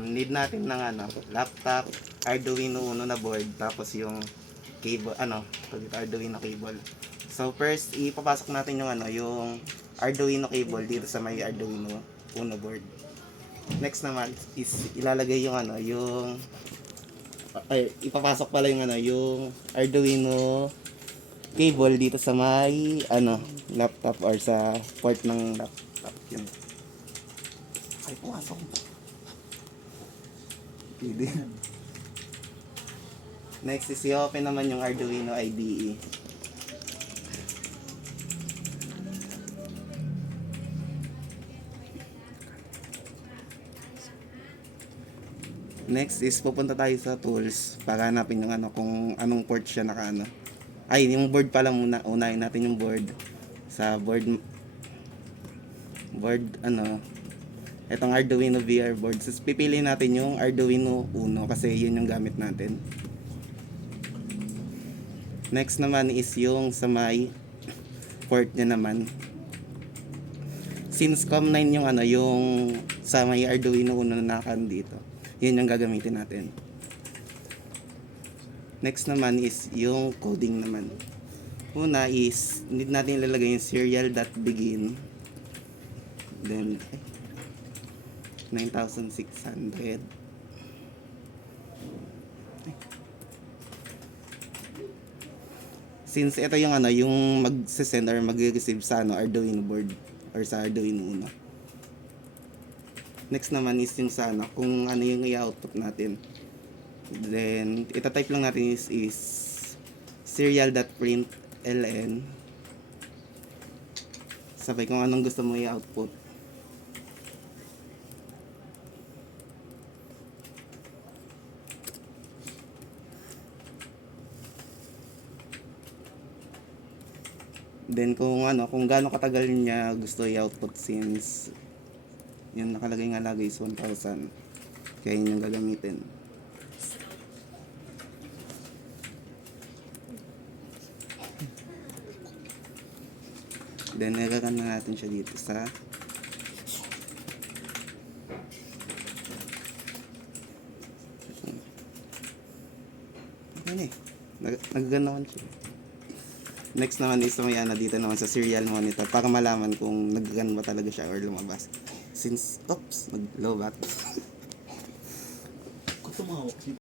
Need natin ng laptop, Arduino Uno na board, tapos yung cable, Arduino cable. So first, ipapasok natin yung Arduino cable dito sa may Arduino Uno board. Next naman is ilalagay ipapasok pala yung Arduino cable dito sa may laptop or sa port ng laptop. Yun. Ay, pumasok. Next is i-open naman yung Arduino IDE. Next is pupunta tayo sa tools para hanapin yung kung anong port siya Ay, yung board pala muna. Unahin natin yung board. Sa board itong Arduino VR board. So, pipili natin yung Arduino Uno kasi yun yung gamit natin. Next naman is yung sa may port niya naman. Since COM9 yung yung sa may Arduino Uno na dito. Yun yung gagamitin natin. Next naman is yung coding naman. Una is need natin ilalagay yung serial.begin. Then 9,600. Since ito yung yung mag-send or mag-receive sa Arduino board or sa Arduino Uno. Next naman is yung sa kung yung i-output natin. Then ita-type lang natin is serial.println sabay kung anong gusto mo i-output. Then kung gaano katagal niya gusto i-output since yun nakalagay nga lagi is 1,000. Kaya yun yung gagamitin. Then nagagan na natin siya dito sa nagagan naman siya. Next naman is may dito naman sa serial monitor para malaman kung nag-gun ba talaga siya or lumabas. Since, nag-low bat.